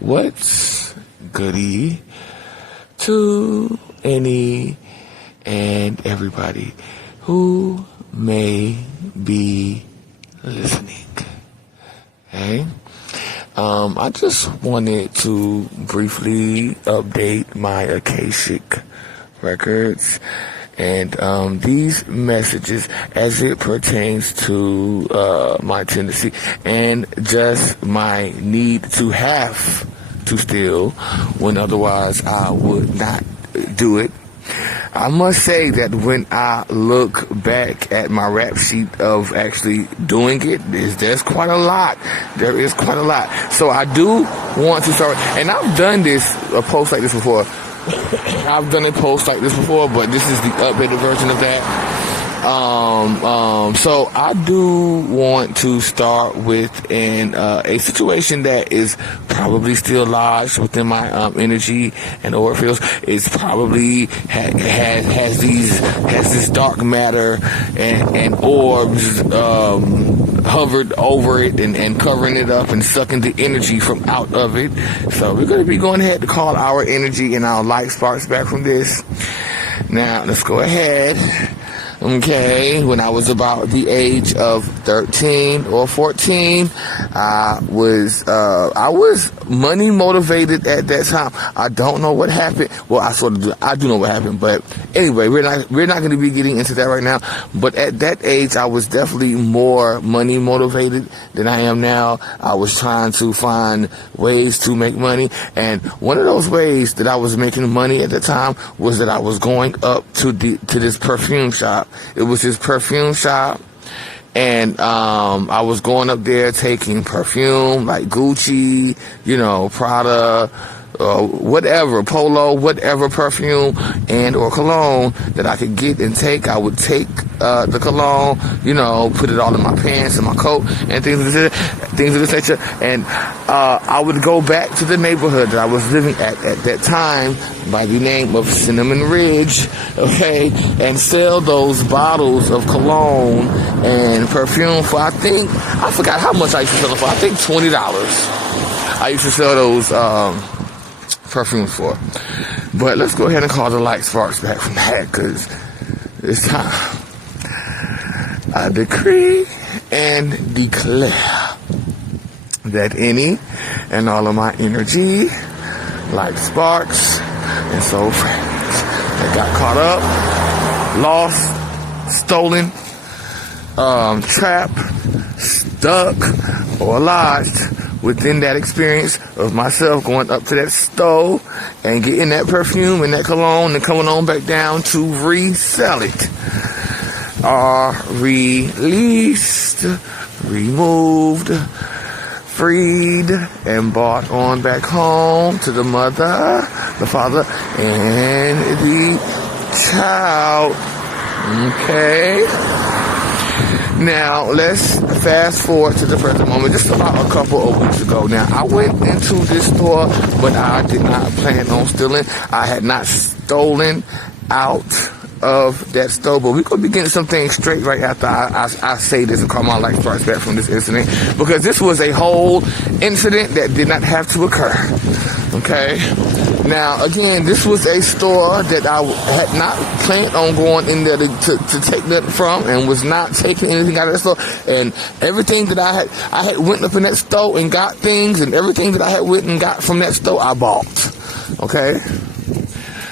What's goody to any and everybody who may be listening? Okay? I just wanted to briefly update my Akashic records and these messages as it pertains to my tendency and just my need to have to steal when otherwise I would not do it. I must say that when I look back at my rap sheet of actually doing it, there's quite a lot. There is quite a lot. So I do want to start, and I've done a post like this before. I've done a post like this before, but this is the updated version of that. So I do want to start with a situation that is probably still lodged within my energy and aura fields. It's probably has this dark matter and orbs hovered over it and covering it up and sucking the energy from out of it. So we're going to be going ahead to call our energy and our light sparks back from this. Now let's go ahead. Okay, when I was about the age of 13 or 14, I was money motivated at that time. I don't know what happened. Well, I do know what happened, but anyway, we're not going to be getting into that right now. But at that age, I was definitely more money motivated than I am now. I was trying to find ways to make money, and one of those ways that I was making money at the time was that I was going up to this perfume shop. It was this perfume shop, and I was going up there taking perfume like Gucci, Prada, whatever, Polo, whatever perfume and or cologne that I could get and take. I would take the cologne, put it all in my pants and my coat and things of this nature. And I would go back to the neighborhood that I was living at that time by the name of Cinnamon Ridge, okay, and sell those bottles of cologne and perfume for, I forgot how much I used to sell them for. I think $20. I used to sell those perfumes for. But let's go ahead and call the light sparks back from that, because it's time. I decree and declare that any and all of my energy, light sparks, and soul friends that got caught up, lost, stolen, trapped, stuck, or lodged within that experience of myself going up to that stove and getting that perfume and that cologne and coming on back down to resell it, are released, removed, freed, and brought on back home to the mother, the father, and the child. Okay? Now, let's fast forward to the present moment, just about a couple of weeks ago. Now, I went into this store, but I did not plan on stealing. I had not stolen out of that store, but we're going to be getting some things straight right after I say this and call my light sparks back from this incident, because this was a whole incident that did not have to occur. Okay? Now, again, this was a store that I had not planned on going in there to take nothing from, and was not taking anything out of the store. And everything that I had went up in that store and got things, and everything that I had went and got from that store, I bought. Okay?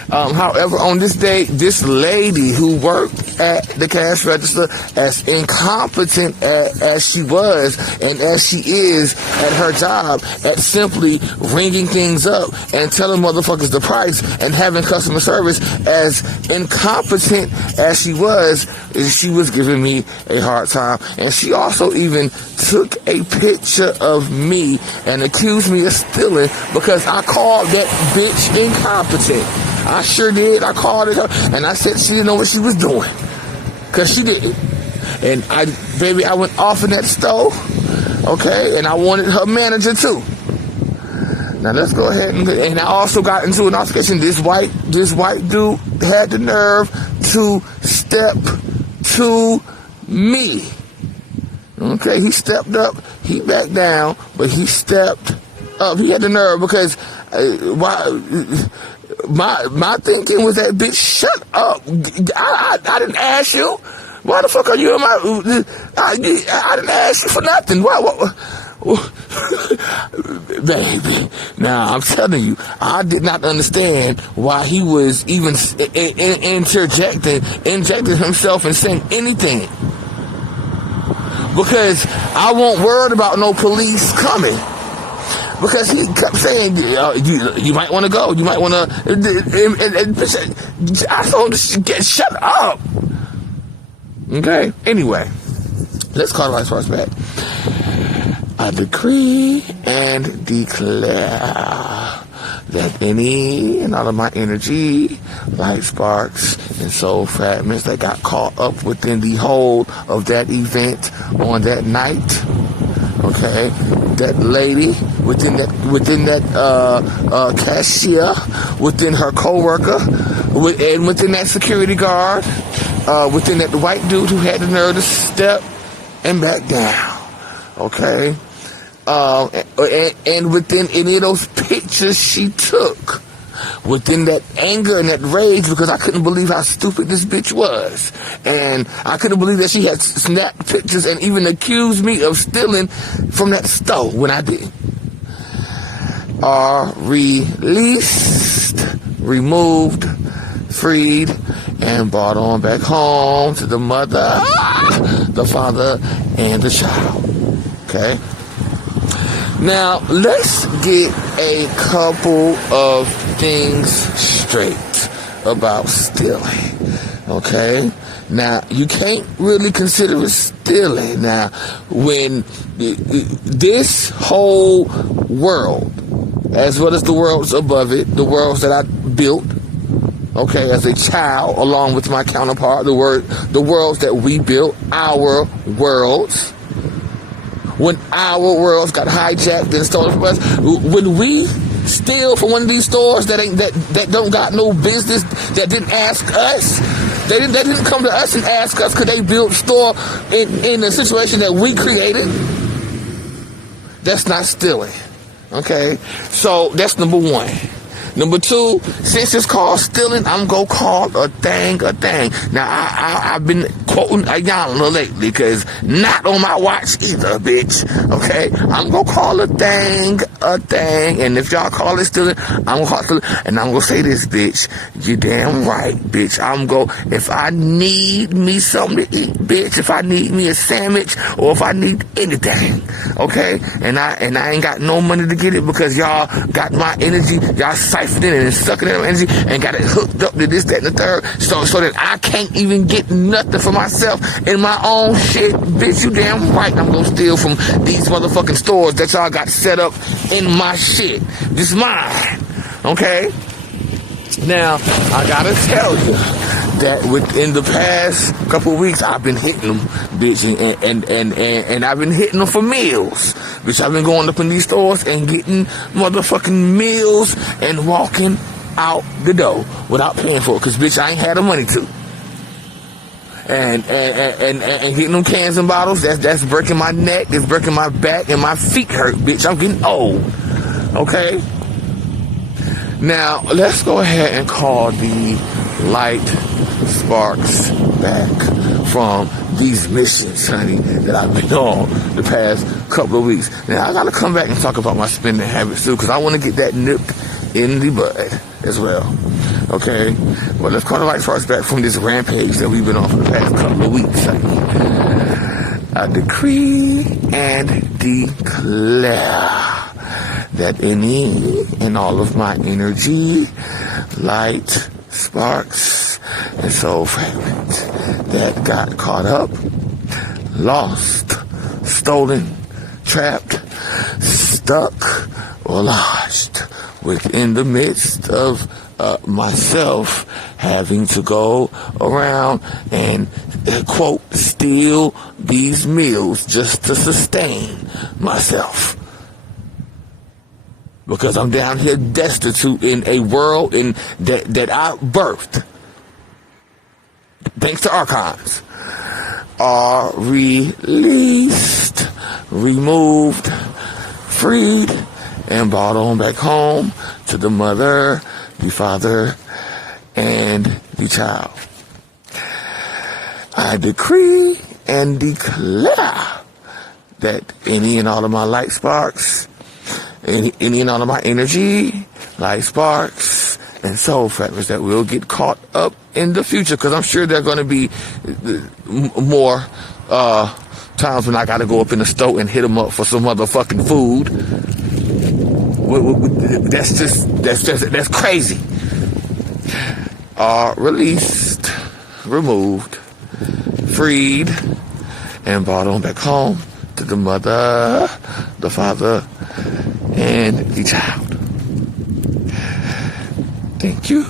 However, on this day, this lady who worked at the cash register, as incompetent as she was and as she is at her job, at simply ringing things up and telling motherfuckers the price and having customer service, as incompetent as she was giving me a hard time. And she also even took a picture of me and accused me of stealing because I called that bitch incompetent. I sure did. I called her and I said she didn't know what she was doing, because she didn't. And I went off in that stove, okay, and I wanted her manager too. Now let's go ahead and I also got into an altercation. This white dude had the nerve to step to me. Okay, he stepped up, he backed down, but he stepped up. He had the nerve because why? My thinking was that, bitch, shut up. I didn't ask you. Why the fuck are you in my? I didn't ask you for nothing. Why? Baby, now I'm telling you, I did not understand why he was even injecting himself and saying anything, because I wasn't worried about no police coming, because he kept saying you might want to go, you might want to, I told him to shut up. Okay, anyway, let's call the lights first back. I decree and declare that any and all of my energy, light sparks, and soul fragments that got caught up within the whole of that event on that night, okay, that lady within that cashier, within her co-worker, and within that security guard, within that white dude who had the nerve to step and back down, okay. And within any of those pictures she took, within that anger and that rage, because I couldn't believe how stupid this bitch was, and I couldn't believe that she had snapped pictures and even accused me of stealing from that store when I didn't, are released, removed, freed, and brought on back home to the mother, the father, and the child. Okay? Now, let's get a couple of things straight about stealing. Okay? Now, you can't really consider it stealing. Now, when this whole world, as well as the worlds above it, the worlds that I built, okay, as a child, along with my counterpart, the worlds that we built, our worlds, when our worlds got hijacked and stolen from us, when we steal from one of these stores that don't got no business, that didn't ask us, they didn't come to us and ask us, could they build store in a situation that we created? That's not stealing. Okay, so that's number one. Number two, since it's called stealing, I'm going to call a thing a thing. Now, I've been quoting Ayana lately, because not on my watch either, bitch. Okay? I'm going to call a thing a thing. And if y'all call it stealing, I'm going to call it stealing. And I'm going to say this, bitch. You damn right, bitch. If I need me something to eat, bitch, if I need me a sandwich, or if I need anything, okay? And I ain't got no money to get it, because y'all got my energy, y'all siphoning it and sucking in my energy and got it hooked up to this, that, and the third, so that I can't even get nothing for myself in my own shit. Bitch, you damn right I'm gonna steal from these motherfucking stores that y'all got set up in my shit. This mine, okay? Now, I gotta tell you that within the past couple of weeks, I've been hitting them, bitch, and I've been hitting them for meals. Bitch, I've been going up in these stores and getting motherfucking meals and walking out the door without paying for it, because, bitch, I ain't had the money to. And getting them cans and bottles, that's breaking my neck, it's breaking my back, and my feet hurt, bitch. I'm getting old, okay? Now, let's go ahead and call the light sparks back from these missions, honey, that I've been on the past couple of weeks. Now, I got to come back and talk about my spending habits, too, because I want to get that nipped in the bud as well. Okay? Well, let's call the light sparks back from this rampage that we've been on for the past couple of weeks, honey. I decree and declare that any and all of my energy, light, sparks, and soul fragments that got caught up, lost, stolen, trapped, stuck, or lodged within the midst of myself having to go around and, quote, steal these meals just to sustain myself. Because I'm down here destitute in a world that I birthed, thanks to archons, are released, removed, freed, and brought on back home to the mother, the father, and the child. I decree and declare that any and all of my light sparks, any and all of my energy, light sparks, and soul fragments that will get caught up in the future, because I'm sure there are going to be more times when I got to go up in the store and hit them up for some motherfucking food. That's crazy. Released, removed, freed, and brought on back home to the mother, the father, and the child. Thank you.